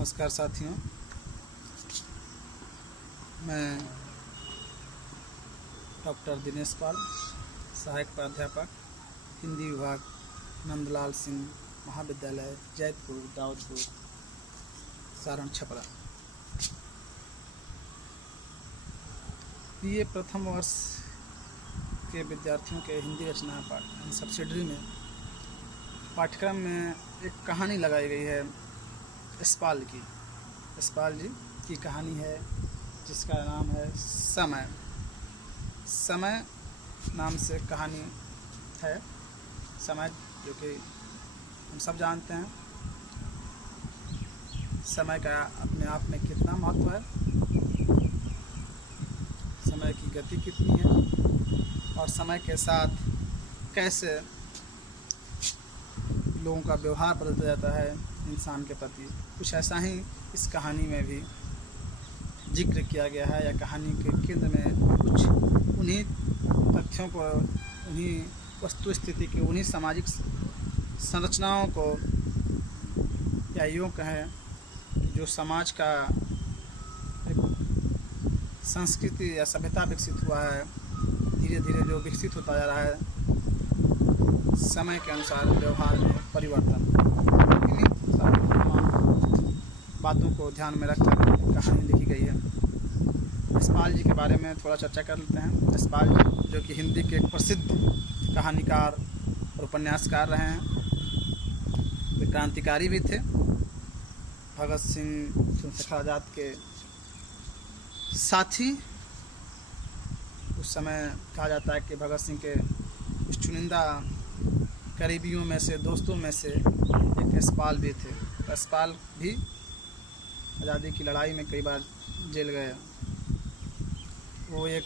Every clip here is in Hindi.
नमस्कार साथियों, मैं डॉक्टर दिनेश पाल, सहायक प्राध्यापक हिंदी विभाग, नंदलाल सिंह महाविद्यालय, जैतपुर, दाऊदपुर, सारण, छपरा। बीए प्रथम वर्ष के विद्यार्थियों के हिंदी रचना पाठ सब्सिडरी में पाठ्यक्रम में एक कहानी लगाई गई है यशपाल जी की कहानी है, जिसका नाम है समय। समय नाम से कहानी है। समय जो कि हम सब जानते हैं, समय का अपने आप में कितना महत्व है, समय की गति कितनी है और समय के साथ कैसे लोगों का व्यवहार बदलता जाता है इंसान के प्रति। कुछ ऐसा ही इस कहानी में भी जिक्र किया गया है, या कहानी के केंद्र में कुछ उन्हीं तथ्यों को, उन्हीं वस्तु स्थिति की, उन्हीं सामाजिक संरचनाओं को, या यूँ कहें जो समाज का संस्कृति या सभ्यता विकसित हुआ है, धीरे धीरे जो विकसित होता जा रहा है समय के अनुसार व्यवहार में परिवर्तन, इन्हीं बातों को ध्यान में रखकर कहानी लिखी गई है। यशपाल जी के बारे में थोड़ा चर्चा कर लेते हैं। यशपाल जी जो कि हिंदी के एक प्रसिद्ध कहानीकार और उपन्यासकार रहे हैं, वे क्रांतिकारी भी थे। भगत सिंह, चंद्रशेखर आज़ाद के साथी। उस समय कहा जाता है कि भगत सिंह के कुछ चुनिंदा करीबियों में से, दोस्तों में से एक यशपाल भी थे। यशपाल भी आज़ादी की लड़ाई में कई बार जेल गए। वो एक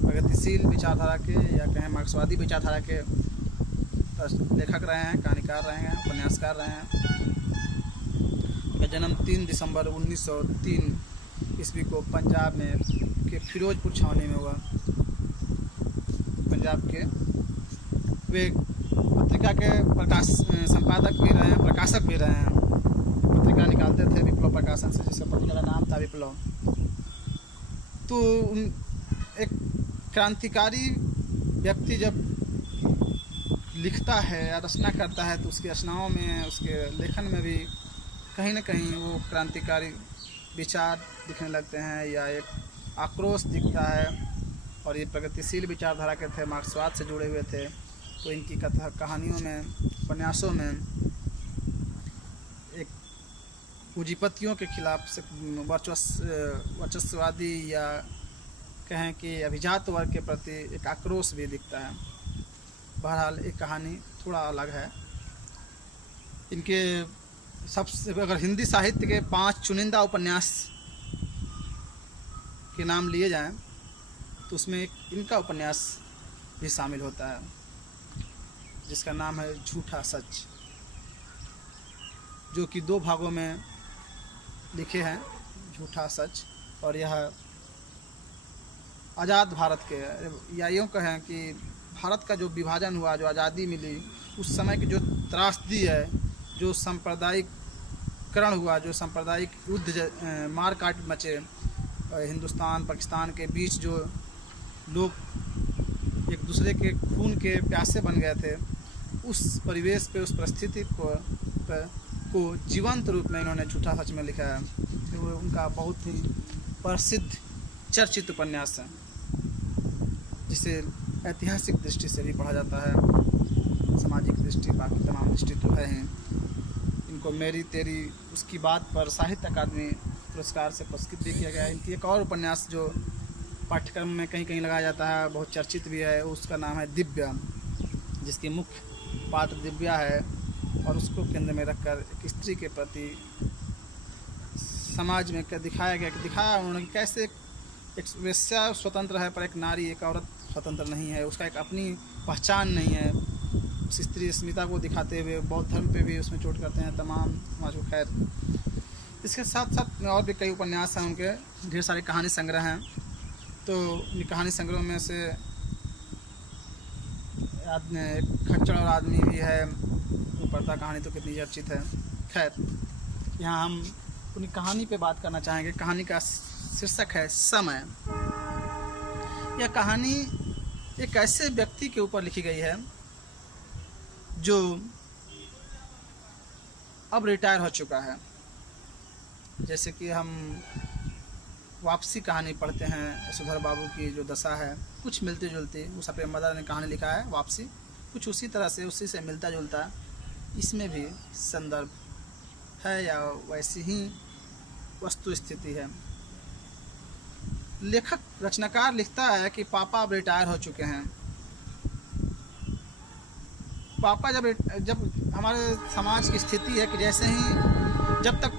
प्रगतिशील विचारधारा के, या कहें मार्क्सवादी विचारधारा के लेखक रहे हैं, कहानीकार रहे हैं, उपन्यासकार रहे हैं। उनका जन्म 3 दिसंबर 1903 ईस्वी को पंजाब में के फिरोजपुर छावनी में हुआ। पंजाब के वे पत्रिका के संपादक भी रहे हैं, प्रकाशक भी रहे हैं। पत्रिका निकालते थे विप्लव प्रकाशन से, जिसका पत्रिका का नाम था विप्लव। तो एक क्रांतिकारी व्यक्ति जब लिखता है या रचना करता है, तो उसकी रचनाओं में, उसके लेखन में भी कहीं ना कहीं वो क्रांतिकारी विचार दिखने लगते हैं, या एक आक्रोश दिखता है। और ये प्रगतिशील विचारधारा के थे, मार्क्सवाद से जुड़े हुए थे। तो इनकी कथा, कहानियों में, उपन्यासों में एक पूंजीपतियों के खिलाफ से वर्चस्ववादी, या कहें कि अभिजात वर्ग के प्रति एक आक्रोश भी दिखता है। बहरहाल एक कहानी थोड़ा अलग है। इनके सबसे, अगर हिंदी साहित्य के 5 चुनिंदा उपन्यास के नाम लिए जाएं, तो उसमें एक इनका उपन्यास भी शामिल होता है, जिसका नाम है झूठा सच, जो कि 2 भागों में लिखे हैं। झूठा सच, और यह आज़ाद भारत के, या यूँ कहें कि भारत का जो विभाजन हुआ, जो आज़ादी मिली, उस समय की जो त्रासदी है, जो सांप्रदायिकरण हुआ, जो सांप्रदायिक युद्ध, मार काट मचे हिंदुस्तान पाकिस्तान के बीच, जो लोग एक दूसरे के खून के प्यासे बन गए थे, उस परिवेश पे, उस परिस्थिति को जीवंत रूप में इन्होंने झूठा सच में लिखा है। वो उनका बहुत ही प्रसिद्ध चर्चित उपन्यास है, जिसे ऐतिहासिक दृष्टि से भी पढ़ा जाता है, सामाजिक दृष्टि, बाकी तमाम दृष्टि तो है ही। इनको मेरी तेरी उसकी बात पर साहित्य अकादमी पुरस्कार से पुरस्कृत भी किया गया है। इनकी एक और उपन्यास जो पाठ्यक्रम में कहीं कहीं लगाया जाता है, बहुत चर्चित भी है, उसका नाम है दिव्या, जिसकी मुख्य पात्र दिव्या है, और उसको केंद्र में रखकर एक स्त्री के प्रति समाज में दिखाया उन्होंने कि कैसे एक वेश्या स्वतंत्र है, पर एक नारी, एक औरत स्वतंत्र नहीं है, उसका एक अपनी पहचान नहीं है। उस स्त्री अस्मिता को दिखाते हुए बौद्ध धर्म पे भी उसमें चोट करते हैं तमाम समाज को। खैर, इसके साथ साथ और भी कई उपन्यास हैं उनके, ढेर सारे कहानी संग्रह हैं। तो कहानी संग्रह में से खच्चर और आदमी भी है, पढ़ता कहानी तो कितनी चर्चित है। खैर, यहाँ हम अपनी कहानी पे बात करना चाहेंगे। कहानी का शीर्षक है समय। यह कहानी एक ऐसे व्यक्ति के ऊपर लिखी गई है जो अब रिटायर हो चुका है। जैसे कि हम वापसी कहानी पढ़ते हैं यशोधर बाबू की जो दशा है, कुछ मिलती जुलती, उस प्रेम मदर ने कहानी लिखा है वापसी, कुछ उसी तरह से उसी से मिलता जुलता इसमें भी संदर्भ है या वैसी ही वस्तु स्थिति है। लेखक रचनाकार लिखता है कि पापा अब रिटायर हो चुके हैं। पापा जब हमारे समाज की स्थिति है कि जैसे ही जब तक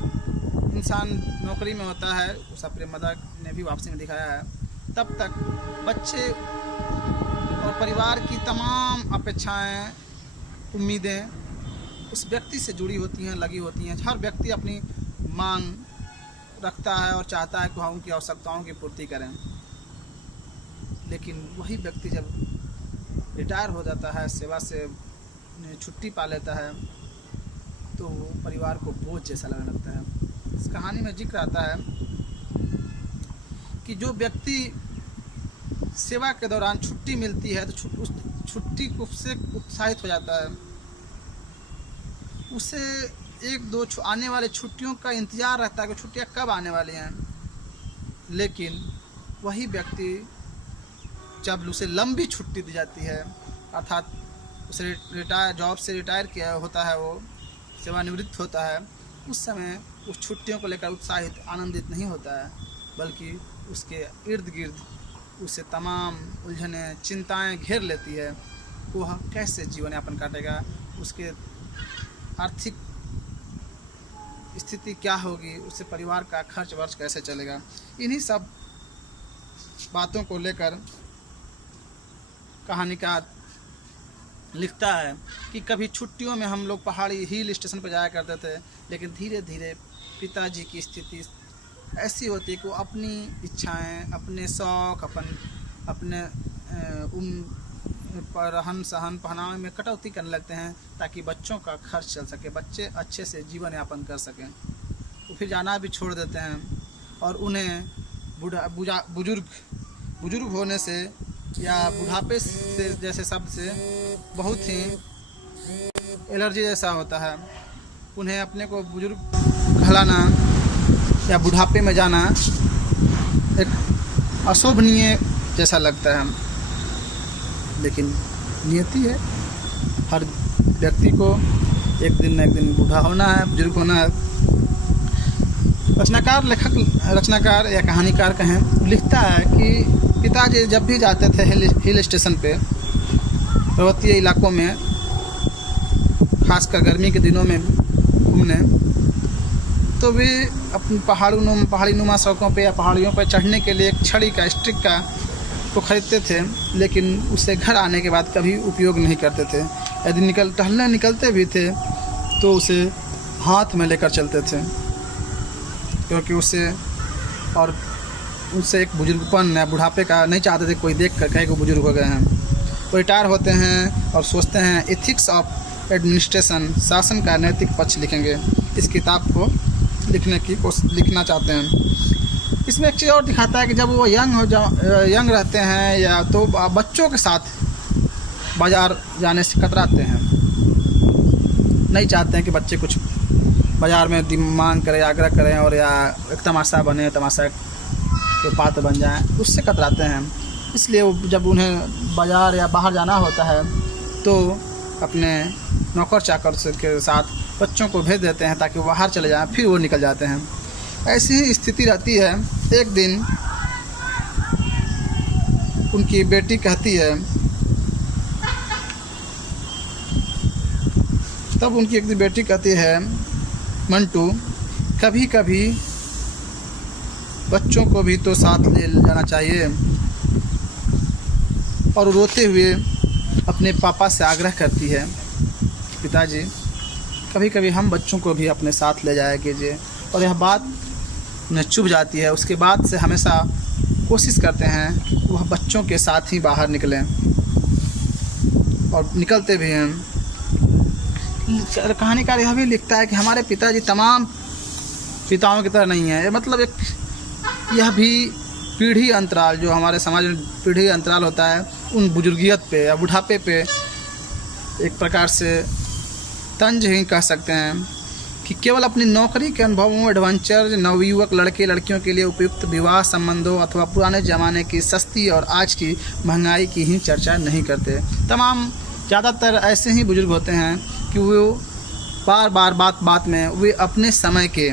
इंसान नौकरी में होता है, उस प्रेम मदर ने भी वापसी में दिखाया है, तब तक बच्चे और परिवार की तमाम अपेक्षाएं, उम्मीदें उस व्यक्ति से जुड़ी होती हैं, लगी होती हैं। हर व्यक्ति अपनी मांग रखता है और चाहता है कि वह उनकी आवश्यकताओं की पूर्ति करें। लेकिन वही व्यक्ति जब रिटायर हो जाता है, सेवा से छुट्टी पा लेता है, तो परिवार को बोझ जैसा लगने लगता है। इस कहानी में जिक्र आता है कि जो व्यक्ति सेवा के दौरान छुट्टी मिलती है तो उस छुट्टी को से उत्साहित हो जाता है, उसे एक दो आने वाले छुट्टियों का इंतज़ार रहता है कि छुट्टियाँ कब आने वाली हैं। लेकिन वही व्यक्ति जब उसे लंबी छुट्टी दी जाती है, अर्थात उसे जॉब से रिटायर किया होता है, वो सेवानिवृत्त होता है, उस समय उस छुट्टियों को लेकर उत्साहित आनंदित नहीं होता है, बल्कि उसके इर्द गिर्द उसे तमाम उलझनें, चिंताएं घेर लेती है। वह कैसे जीवन यापन काटेगा, उसके आर्थिक स्थिति क्या होगी, उससे परिवार का खर्च वर्च कैसे चलेगा। इन्हीं सब बातों को लेकर कहानीकार लिखता है कि कभी छुट्टियों में हम लोग पहाड़ी हिल स्टेशन पर जाया करते थे, लेकिन धीरे धीरे पिताजी की स्थिति ऐसी होती कि वो अपनी इच्छाएं, अपने शौक़, अपने पर रहन सहन पहनावे में कटौती करने लगते हैं ताकि बच्चों का खर्च चल सके, बच्चे अच्छे से जीवन यापन कर सकें। वो फिर जाना भी छोड़ देते हैं और उन्हें बुजुर्ग होने से या बुढ़ापे से जैसे शब्द से बहुत ही एलर्जी जैसा होता है। उन्हें अपने को बुजुर्ग कहलाना या बुढ़ापे में जाना एक अशोभनीय जैसा लगता है। लेकिन नियति है, हर व्यक्ति को एक दिन न एक दिन बूढ़ा होना है, बुजुर्ग होना है। रचनाकार या कहानीकार कहें, लिखता है कि पिताजी जब भी जाते थे हिल स्टेशन पे, पर्वतीय इलाकों में, खासकर गर्मी के दिनों में घूमने, तो वे अपनी पहाड़ी नुमा सड़कों पे या पहाड़ियों पर चढ़ने के लिए एक छड़ी का, स्टिक का को खरीदते थे, लेकिन उसे घर आने के बाद कभी उपयोग नहीं करते थे। यदि टहलने निकलते भी थे तो उसे हाथ में लेकर चलते थे, क्योंकि उससे एक बुजुर्गपन या बुढ़ापे का नहीं चाहते थे कोई देख कर कहे कि बुजुर्ग हो गए हैं। वो रिटायर होते हैं और सोचते हैं एथिक्स ऑफ एडमिनिस्ट्रेशन, शासन का नैतिक पक्ष लिखेंगे। इस किताब को लिखना चाहते हैं। इसमें एक चीज़ और दिखाता है कि जब वो यंग रहते हैं या तो बच्चों के साथ बाज़ार जाने से कतराते हैं, नहीं चाहते हैं कि बच्चे कुछ बाज़ार में मांग करें, आग्रह करें और या एक तमाशा बने, तमाशा के पात्र बन जाएं, उससे कतराते हैं। इसलिए वो जब उन्हें बाज़ार या बाहर जाना होता है तो अपने नौकर चाकर के साथ बच्चों को भेज देते हैं ताकि वो बाहर चले जाएं, फिर वो निकल जाते हैं। ऐसी ही स्थिति रहती है। एक दिन उनकी बेटी कहती है, तब उनकी एक बेटी कहती है, मंटू, कभी कभी बच्चों को भी तो साथ ले जाना चाहिए। और रोते हुए अपने पापा से आग्रह करती है, पिताजी, कभी कभी हम बच्चों को भी अपने साथ ले जाया कीजिए। और यह बात उन्हें चुभ जाती है। उसके बाद से हमेशा कोशिश करते हैं कि वह बच्चों के साथ ही बाहर निकलें, और निकलते भी हैं। कहानीकार यह भी लिखता है कि हमारे पिताजी तमाम पिताओं की तरह नहीं है। मतलब एक यह भी पीढ़ी अंतराल, जो हमारे समाज में पीढ़ी अंतराल होता है, उन बुजुर्गियत पे या बुढ़ापे पे एक प्रकार से तंज ही कह सकते हैं कि केवल अपनी नौकरी के अनुभवों, एडवेंचर, नवयुवक लड़के लड़कियों के लिए उपयुक्त विवाह संबंधों अथवा पुराने ज़माने की सस्ती और आज की महंगाई की ही चर्चा नहीं करते। तमाम ज़्यादातर ऐसे ही बुजुर्ग होते हैं कि वो बार बार बात में वे अपने समय के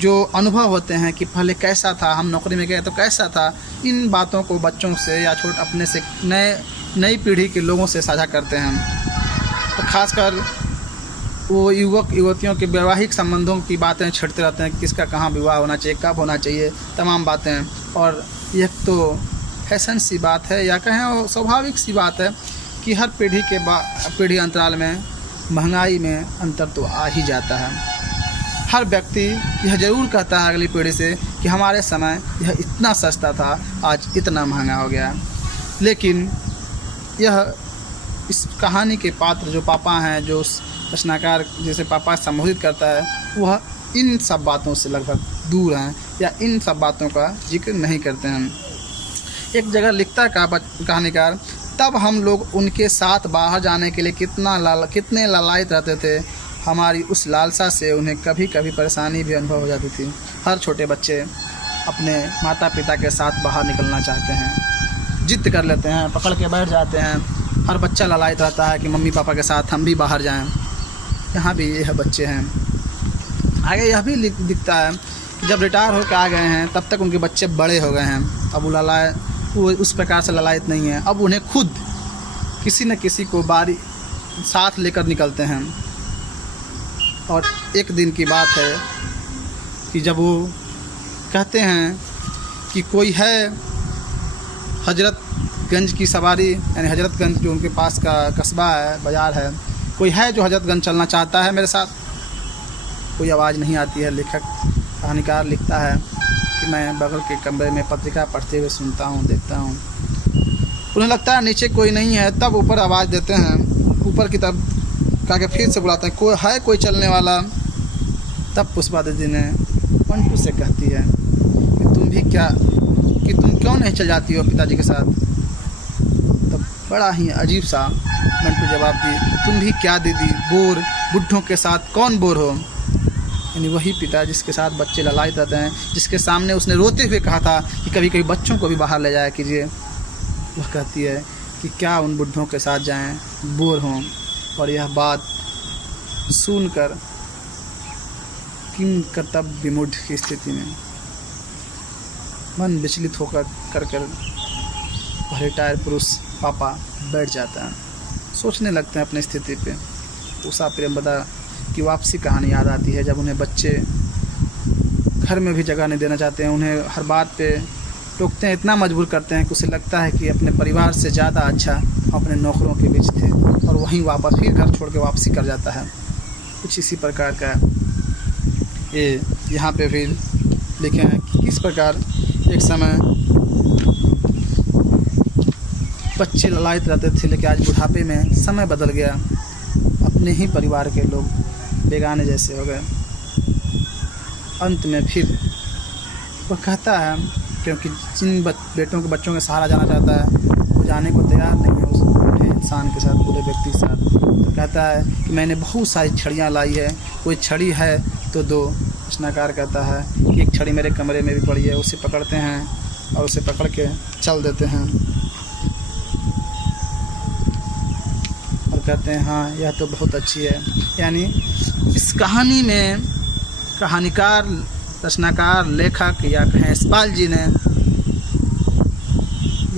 जो अनुभव होते हैं कि पहले कैसा था, हम नौकरी में गए तो कैसा था, इन बातों को बच्चों से या अपने से नई पीढ़ी के लोगों से साझा करते हैं। तो खासकर वो युवक युवतियों के वैवाहिक संबंधों की बातें छेड़ते रहते हैं, किसका कहाँ विवाह होना चाहिए, कब होना चाहिए, तमाम बातें। और यह तो फैशन सी बात है या कहें स्वाभाविक सी बात है कि हर पीढ़ी के पीढ़ी अंतराल में महंगाई में अंतर तो आ ही जाता है। हर व्यक्ति यह ज़रूर कहता है अगली पीढ़ी से कि हमारे समय यह इतना सस्ता था, आज इतना महंगा हो गया। लेकिन यह इस कहानी के पात्र जो पापा हैं, जो रचनाकार जैसे पापा संबोधित करता है, वह इन सब बातों से लगभग दूर हैं या इन सब बातों का जिक्र नहीं करते हैं। एक जगह लिखता है कहानीकार, तब हम लोग उनके साथ बाहर जाने के लिए कितने लालायित रहते थे। हमारी उस लालसा से उन्हें कभी कभी परेशानी भी अनुभव हो जाती थी। हर छोटे बच्चे अपने माता पिता के साथ बाहर निकलना चाहते हैं, जिद कर लेते हैं, पकड़ के बैठ जाते हैं। हर बच्चा लालायित रहता है कि मम्मी पापा के साथ हम भी बाहर जाएं। यहाँ भी यह बच्चे हैं। आगे यह भी दिखता है कि जब रिटायर होकर आ गए हैं तब तक उनके बच्चे बड़े हो गए हैं। अब वो उस प्रकार से लालायित नहीं है। अब उन्हें खुद किसी न किसी को साथ लेकर निकलते हैं। और एक दिन की बात है कि जब वो कहते हैं कि कोई है हजरतगंज की सवारी, यानी हजरतगंज जो उनके पास का कस्बा है, बाज़ार है, कोई है जो हजरतगंज चलना चाहता है मेरे साथ। कोई आवाज़ नहीं आती है। लेखक कहानीकार लिखता है कि मैं बगल के कमरे में पत्रिका पढ़ते हुए सुनता हूँ, देखता हूँ। उन्हें लगता है नीचे कोई नहीं है, तब ऊपर आवाज़ देते हैं, ऊपर की तरफ के फिर से बुलाते हैं, कोई चलने वाला। तब पुष्पा दीदी ने मंटू से कहती है कि तुम क्यों नहीं चल जाती हो पिताजी के साथ। तब बड़ा ही अजीब सा मंटू जवाब दी, तुम भी क्या दीदी, बोर बुढ़ों के साथ कौन बोर हो। यानी वही पिता जिसके साथ बच्चे ललायित रहते हैं, जिसके सामने उसने रोते हुए कहा था कि कभी कभी बच्चों को भी बाहर ले जाया कीजिए, वह कहती है कि क्या उन बुढ़ों के साथ जाएं, बोर हों। और यह बात सुनकर किम कर्तव्य विमूढ़ की स्थिति में मन विचलित होकर कर रिटायर पुरुष पापा बैठ जाता है। सोचने लगते हैं अपनी स्थिति पे। उषा प्रेमवदा की वापसी कहानी याद आती है, जब उन्हें बच्चे घर में भी जगह नहीं देना चाहते हैं, उन्हें हर बात पे टोकते हैं, इतना मजबूर करते हैं कि उसे लगता है कि अपने परिवार से ज़्यादा अच्छा अपने नौकरों के बीच थे, और वहीं वापस फिर घर छोड़ के वापसी कर जाता है। कुछ इसी प्रकार का ये यहाँ पे फिर लिखे हैं कि किस प्रकार एक समय बच्चे ललायित रहते थे, लेकिन आज बुढ़ापे में समय बदल गया, अपने ही परिवार के लोग बेगाने जैसे हो गए। अंत में फिर वह कहता है, क्योंकि जिन बच्चों के सहारा जाना चाहता है वो जाने को तैयार नहीं है उस बूढ़े इंसान के साथ, बूढ़े व्यक्ति के साथ। तो कहता है कि मैंने बहुत सारी छड़ियाँ लाई है, कोई छड़ी है तो दो। रचनाकार कहता है कि एक छड़ी मेरे कमरे में भी पड़ी है, उसे पकड़ते हैं और उसे पकड़ के चल देते हैं और कहते हैं हाँ यह तो बहुत अच्छी है। यानी इस कहानी में कहानीकार, रचनाकार, लेखक या कहें इस्पाल जी ने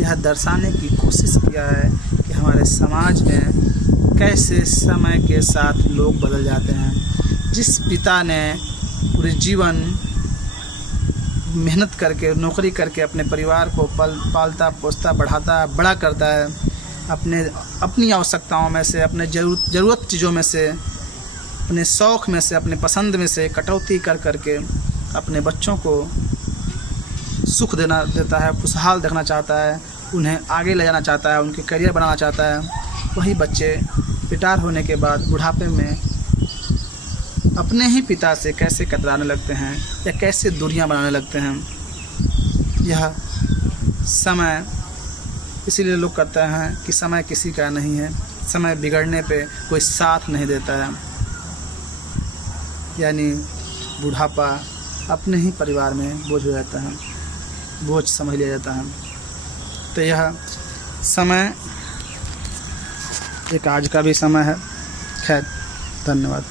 यह दर्शाने की कोशिश किया है कि हमारे समाज में कैसे समय के साथ लोग बदल जाते हैं। जिस पिता ने पूरे जीवन मेहनत करके, नौकरी करके अपने परिवार को पालता पोसता, बढ़ाता, बड़ा करता है, अपनी आवश्यकताओं में से, अपने ज़रूरत चीज़ों में से, अपने शौक़ में से, अपने पसंद में से कटौती कर करके अपने बच्चों को सुख देता है, खुशहाल देखना चाहता है, उन्हें आगे ले जाना चाहता है, उनके करियर बनाना चाहता है। वही बच्चे रिटायर होने के बाद बुढ़ापे में अपने ही पिता से कैसे कतराने लगते हैं या कैसे दूरियां बनाने लगते हैं। यह समय, इसीलिए लोग कहते हैं कि समय किसी का नहीं है, समय बिगड़ने पे कोई साथ नहीं देता है। यानी बुढ़ापा अपने ही परिवार में बोझ हो जाता है, बोझ समझ लिया जाता है। तो यह समय एक आज का भी समय है। खैर, धन्यवाद।